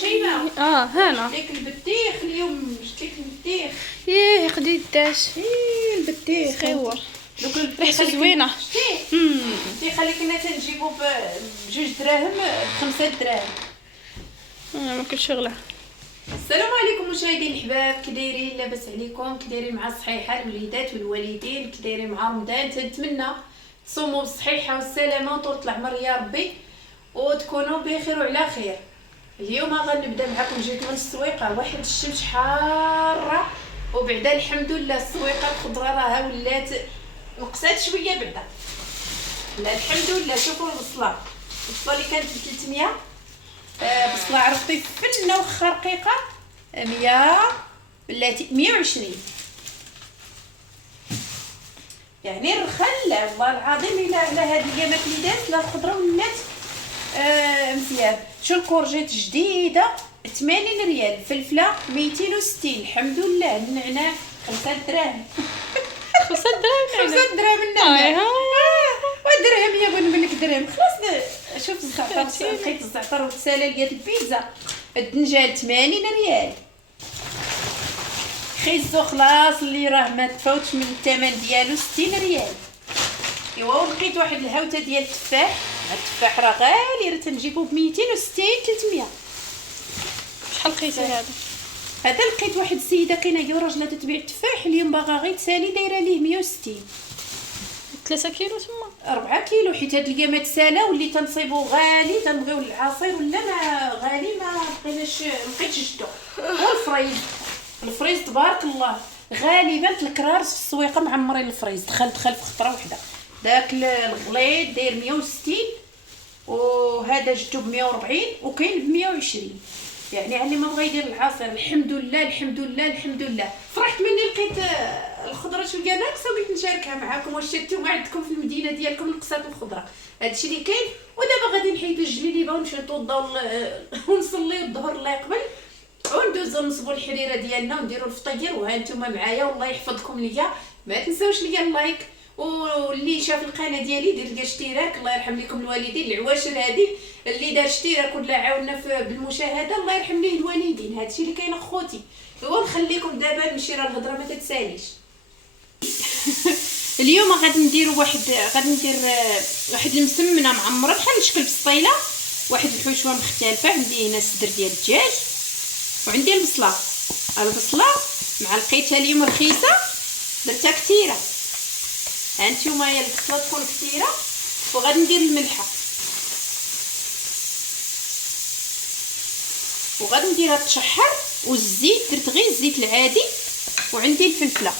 شيماء. هنا شفت لك البطيخ اليوم، شفت لك البطيخ. ياه قديداش البطيخ صور دوك البطيخ ريحته زوينه. شتيه البطيخ اللي كنا تنجيبو بجوج دراهم ب5 دراهم. ما كل شغله. السلام عليكم مشاهدين الحباب، كي دايرين؟ لاباس عليكم؟ كي دايرين مع الصحيحه الوليدات والوالدين؟ كي دايرين مع رمضان؟ تنتمنى تصوموا بالصحيحه والسلامه وطول العمر يا ربي وتكونوا بخير وعلى خير. اليوم غنبدا معكم، جيت من السويقه، واحد الشمس حاره وبعدا الحمد لله السويقه الخضره راها ولات نقصات شويه بعدا. لا الحمد لله. شوفوا البصله اللي كانت ب 300 بصله عرفتي فنه وخا رقيقه 100 بلاتي 120. يعني الرخل والله العظيم الا على هاد الايامات اللي دازت لا الخضره ولات مزيان. شو الكورجيت جديده 80 ريال، الفلفله 260 الحمد لله، النعناع 5 دراهم 5 دراهم 5 دراهم النعناع ودرهم يا بن ملك درهم خلاص. شوف الزعتر، لقيت الزعتر والتسالى ديال البيتزا الدنجال 80 ريال. خيزو خلاص اللي راه ما تفوتش من الثمن ديالو 60 ريال. ايوا ولقيت واحد الهوته ديال التفاح، التفاح راه غالي، راه تنجيبو ب 260 300. شحال لقيتي هذا؟ هذا لقيت واحد السيده كاينه هي راجله تتبيع التفاح، اليوم باغا غير تسالي دايره ليه 160. 3 كيلو تما 4 كيلو، حيت هاد الايامات سالا واللي تنصيبو غالي، تنبغيو العصير ولا ما غالي ما بقيناش مبقيتش جدو. الفريز تبارك الله غالبا الكرارس في السويقه معمرين الفريز، دخل في خطره وحده. داك الغليظ داير 160 وهذا جدو ب 140 وكاين ب 120. يعني علي ما بغى يدير العصير الحمد لله الحمد لله الحمد لله. فرحت مني لقيت الخضره شويه ناقصه وبغيت نشاركها معكم. واش نتوما عندكم في المدينه ديالكم نقصات الخضره؟ هادشي اللي كاين. ودابا غادي نحيدو الجليبه ونمشيو نتوضاو ونصليو الظهر الله يقبل وندوزو نصبو الحريره ديالنا ونديرو الفطير. وها نتوما معايا والله يحفظكم ليا. ما تنساوش ليا اللايك، واللي شاف القناه ديالي دير لي اشتراك. الله يرحم لكم الوالدين. العواشر هذه اللي دار اشتراك ولا عاونا بالمشاهده الله يرحم ليه الوالدين. هادشي اللي كاين اخوتي. هو نخليكم دابا نمشي راه الهضره ما تتساليش. اليوم غادي ندير واحد المسمنه معمره بحال شكل بسطيله، واحد الحشوه مختلفه. عندي هنا الصدر ديال الدجاج وعندي البصله مع لقيتها اليوم رخيصه درتها كثيره. هانتوما يا البصله تكون كثيره. وغادي ندير الملحه وغادي نديرها تشحر، والزيت درت غير الزيت العادي، وعندي الفلفله.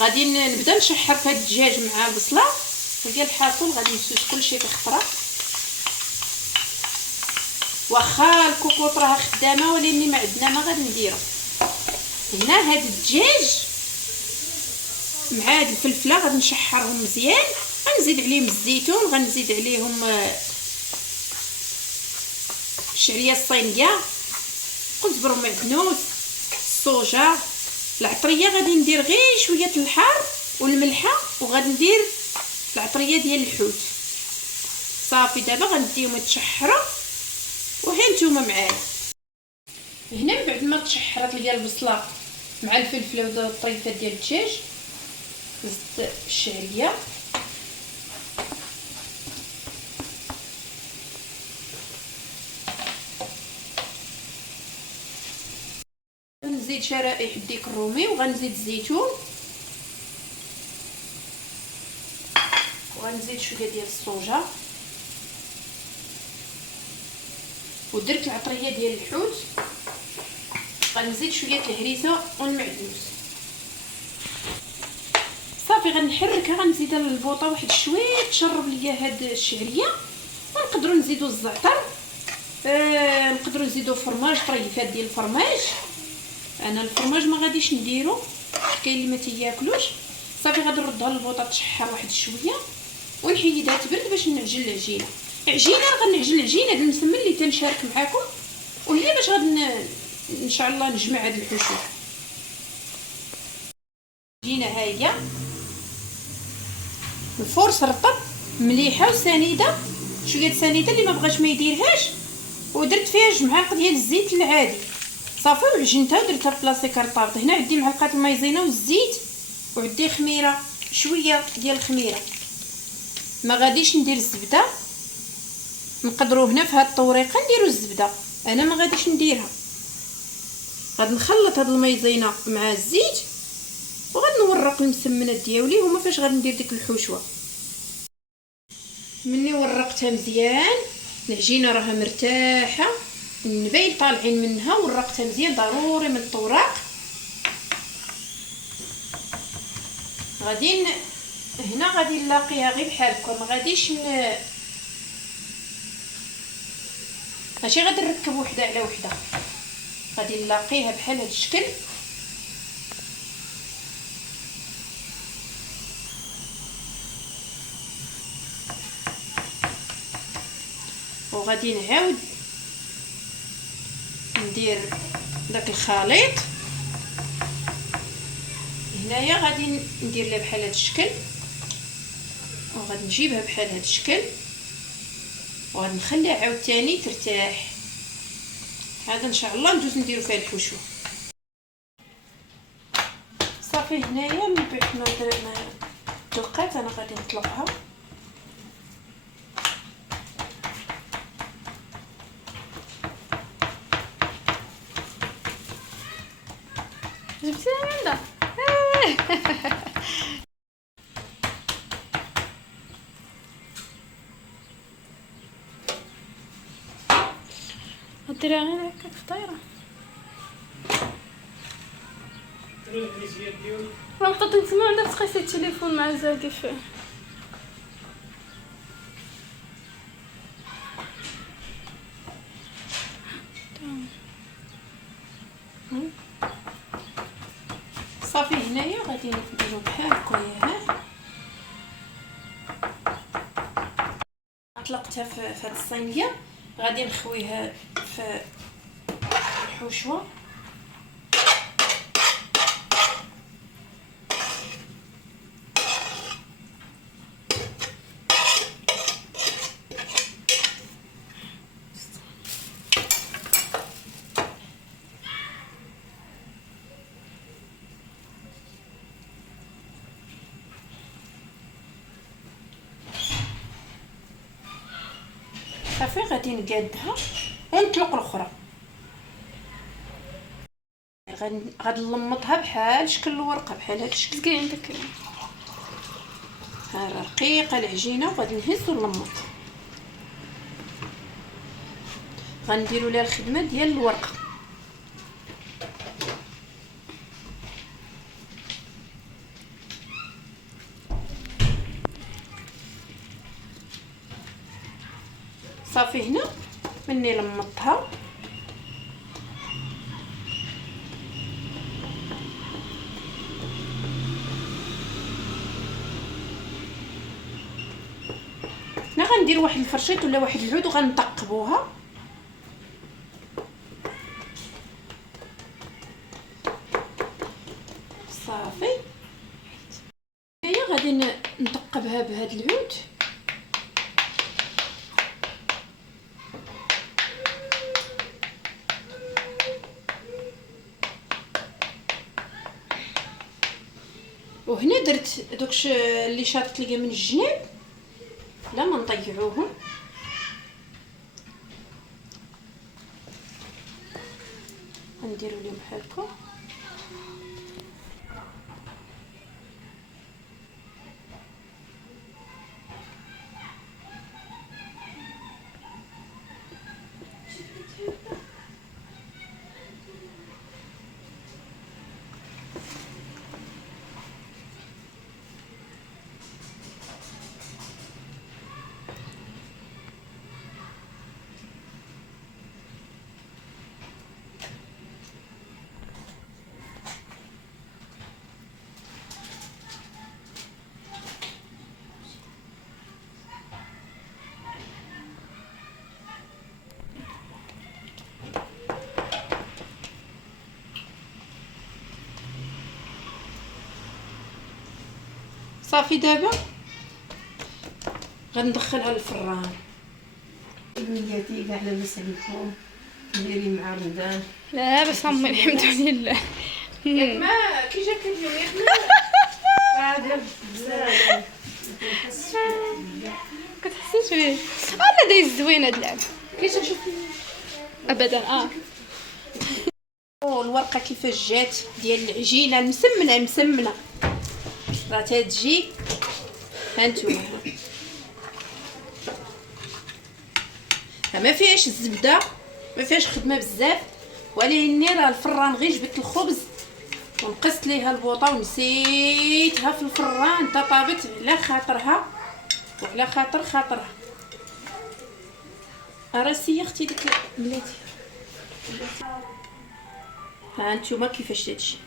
غادي نبدا نشحر في هذا الدجاج مع البصله وديال الحاصل. غادي نسوس كلشي في خطره. واخا الكوكوط راها خدامه ولكن ما عندنا ما غادي نديرو. هنا هذا الدجاج مع هاد الفلفله غادي نشحرهم مزيان. غنزيد عليهم الزيتون، غنزيد عليهم الشعريه الصينيه، قزبر ومعدنوس، الصوجا، العطريه. غادي ندير غير شويه الحار والملحه، وغادي ندير العطريه ديال الحوت. صافي دابا غنديهم يتشحروا. وها نتوما معايا هنا بعد ما تشحرت ليا البصله مع الفلفله والطريفات ديال الدجاج، زدت الشعريه نزيد شرائح الديك الرومي، وغنزيد الزيتون، وغنزيد شويه ديال الصوجا، ودرت العطريه ديال الحوت. غنزيد شويه الهريسه والمعدنوس. صافي غنحركها. غنزيد البوطه واحد شويه تشرب ليا هاد الشعريه. ونقدروا نزيدوا الزعتر، نقدروا نزيدوا فرماج، طريفات ديال الفرماج. انا الفرماج ما غاديش نديرو، كاين اللي ما تياكلوش. صافي غادي نردها للبوطه تشحر واحد شويه ونحيدها تبرد باش نعجن العجينه. غنعجن العجينه هذا المسمن اللي تنشارك معكم، وهي باش غادي ان شاء الله نجمع هاد الحشو. العجينه ها هي، الفرص رطب مليحه وسنيده، شويه سنيده اللي ما بغاش ما يديرهاش. ودرت فيها 2 معالق ديال الزيت العادي صافي، وعجنتها ودرتها في بلاصه كرطابط. هنا عندي معلقه المايزينا والزيت، وعندي خميره، شويه ديال الخميره. ما غاديش ندير الزبده، نقدروا هنا في هذه الطوريقه نديروا الزبده، انا ما غاديش نديرها. غادي نخلط هاد المايزينا مع الزيت وغنورق المسمنات ديالي هما فاش غندير ديك الحشوه. مني ورقتها مزيان العجينه راها مرتاحه، النبايل طالعين منها، ورقتها مزيان ضروري من الطوراق. هنا غادي نلاقيها غير بحال هكا، ما غاديش ماشي غادي نركب وحده على وحده، غادي نلاقيها بحال هذا الشكل. وغادي نعاود ندير داك الخليط هنايا، غادي ندير لها بحال هذا الشكل، وغادي نجيبها بحال هذا الشكل، وغادي نخليها عاوتاني ترتاح. هذا ان شاء الله ندوز نديرو فيها الحشوه. صافي هنايا من بعد ما طلقات انا غادي نطلقها. جبتيها من دا ديريها غير هكاك فطيره. ما بقيت نسمع عندك تقيسي التليفون مع زادي فيه. صافي هنايا غادي نديرو بحال هكايا. اطلقتها في هاد الصينيه، غادي نخويها في الحشوه. صافي غادي نقادها ونطلق الاخرى. غادي نلمطها بحال شكل الورقه، بحال هذا الشكل. كاين عندك ها رقيقه العجينه، وغادي نهز ونلمط. غنديروا ليها الخدمه ديال الورقه. صافي هنا مني لمطتها هنا غندير واحد الفرشيط ولا واحد العود وغنثقبوها. صافي هي غادي نثقبها بهذا العود. وهنا درت دوكش اللي شاطت ليا من الجناب، لا ما نضيعوهم. غنديروا لهم بحال هكا. صافي دابا غندخلها للفران. نياتي كاع لاباس عليكم دايرين مع رمضان لاباس امي الحمد لله. ياك ما كي جاك اليوم ياك ما كتحسيش بيه انا دايز زوين هاد اللعب كي تشوف ابدا. الورقه كيفاش جات ديال العجينه المسمنه راه تتجي هانتوما ما فيهاش الزبده ما فيهاش خدمه بزاف، ولكن راه الفران غير جبت الخبز ونقصت ليها البوطه ونسيتها في الفران طابت على خاطرها وعلى خاطرها. راسي اختي ديك بلاتي ها انتوما كيفاش تجي.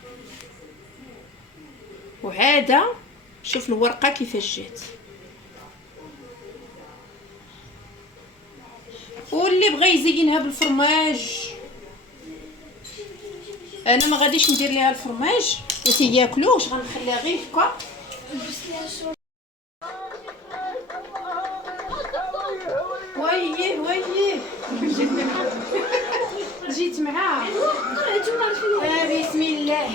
وعاده شوف الورقه كيفاش جات. واللي بغى يزينها بالفرماج انا ما غاديش ندير ليها الفرماج وتياكلوه، واش غنخليها غير هكا. وييه جيت معاه بسم الله.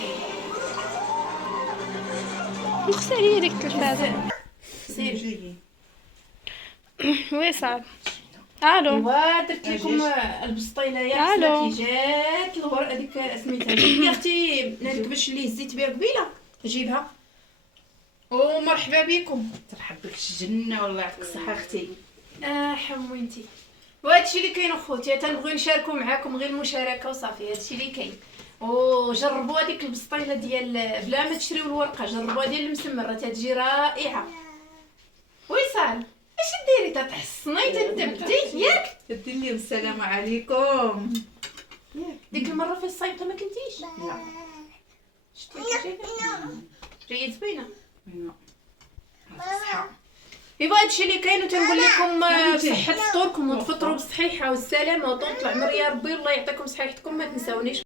نقص عليا ديك التلفازه سير وي صعب. الو ايوا درت لكم البسطيله يا ألو. كي جات الورقه هذيك سميتها يا اختي هذيك باش اللي هزيت بها قبيله جيبها. ومرحبا بكم. ترحب بك الجنه والله يعطيك الصحه اختي. حموينتي. وهادشي اللي كاين اخوتي تنبغي نشاركو معاكم غير المشاركه وصافي. هادشي اللي كاين. وجربوا هذيك البسطيله ديال بلا ما تشريو الورقه جربوها ديال المسمر راه تجي رائعه. وصال اش ديري تتحصني تتبدي ياك دير لي السلام عليكم. ديك المره في الصيف ما كنتيش. لا شتي جايه زوينه. ايوا الصحه. ايوا هادشي اللي كاين وتنقول لكم بصحه فطوركم وتفطروا بالصحيحه والسلامه وطول العمر يا ربي. الله يعطيكم صحيحتكم ما تنساونيش.